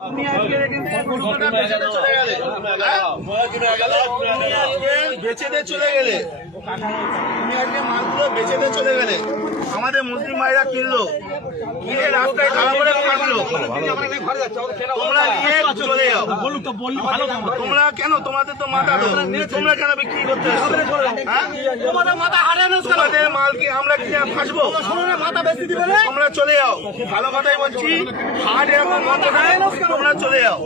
তুমি আজকে চলে গেলে বেচে দিয়ে চলে গেলে তুমি আজকে মালগুলো বেচে দিয়ে চলে গেলে আমাদের মুসলিম ভাইরা কিনলো কিনে রাস্তায় খারাপ করে কাটলো তোমরা নিয়ে চলে যাও তোমরা কেন তোমাদের তো মাথা তোমরা কেন বিক্রি করতে তোমাদের মাথা হারানো তোমাদের মাল কি আমরা কিনে ফাঁসবো মাথা বেশি দিবে তোমরা চলে যাও ভালো কথাই বলছি হাট এখন বন্ধ নাই তোমরা চলে যাও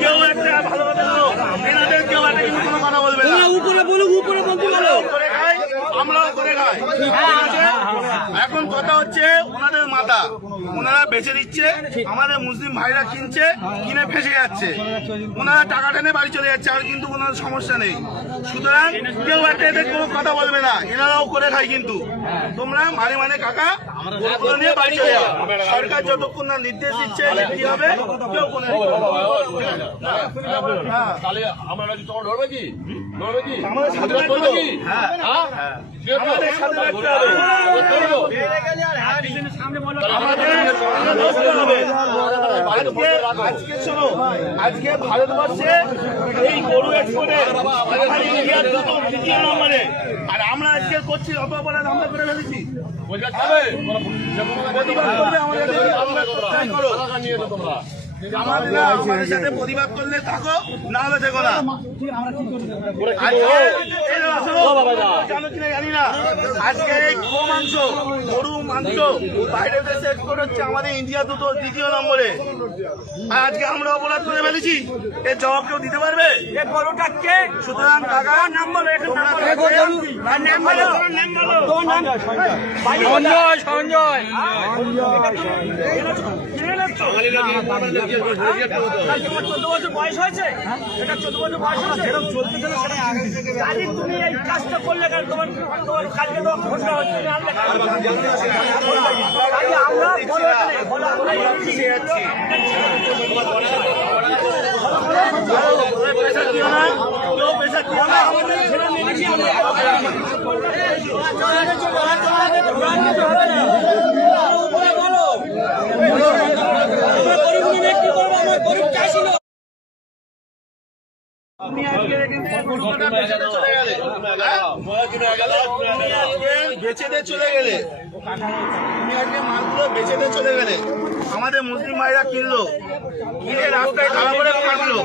কেউ একটা ভালো কথা বলো এনাদের কেউ একটা কিন্তু কোনো কথা বলবে না উপরে বলুক উপরে বলতে বলো করে খাই আমরাও করে খাই এখন কথা হচ্ছে ওনাদের মাথা ওনারা বেচে দিচ্ছে আমাদের মুসলিম ভাইরা কিনছে কিনে ফেসে যাচ্ছে ওনারা টাকা টেনে বাড়ি চলে যাচ্ছে আর কিন্তু কোনো সমস্যা নেই সুতরাং কেউ একটা এদের কোনো কথা বলবে না এনারাও করে খায় কিন্তু তোমরা মানে কাকা নিয়ে বাড়ি চলে যাও সরকার যতক্ষণ না নির্দেশ দিচ্ছে কি হবে কেউ কোনো আমাদের সাথে রাখতে হবে আজকে শোনো আজকে ভারতবর্ষে এই গরু এক্সপোর্টে ইন্ডিয়ার দ্বিতীয় নম্বরে আর আমরা আজকে করছি অত অপরাধ আমরা করে ফেলেছি আমাদের সাথে প্রতিবাদ করলে থাকো না হলে দেখো না জানো কিনা জানি না আজকে এই গো মাংস গরু মাংস বাইরের দেশে এক্সপোর্ট হচ্ছে আমাদের ইন্ডিয়া দ্বিতীয় নম্বরে আর আজকে আমরা অপরাধ করে ফেলেছি এর জবাব কেউ দিতে পারবে গরুটা কে সুতরাং টাকা নাম বলো সঞ্জয় 14 বছর বয়স হয়েছে এটা 14 বছর বয়স হয়েছে তুমি এই কাজটা করলে কেন তোমার কাজকে তো ঘটনা হচ্ছে তুমি আজকে চলে গেলে বেচে দিয়ে চলে গেলে তুমি আজকে মালগুলো বেচে দিয়ে চলে গেলে আমাদের মুসলিম ভাইরা কিনলো কিনে রাস্তায় খারাপ করে কাটলো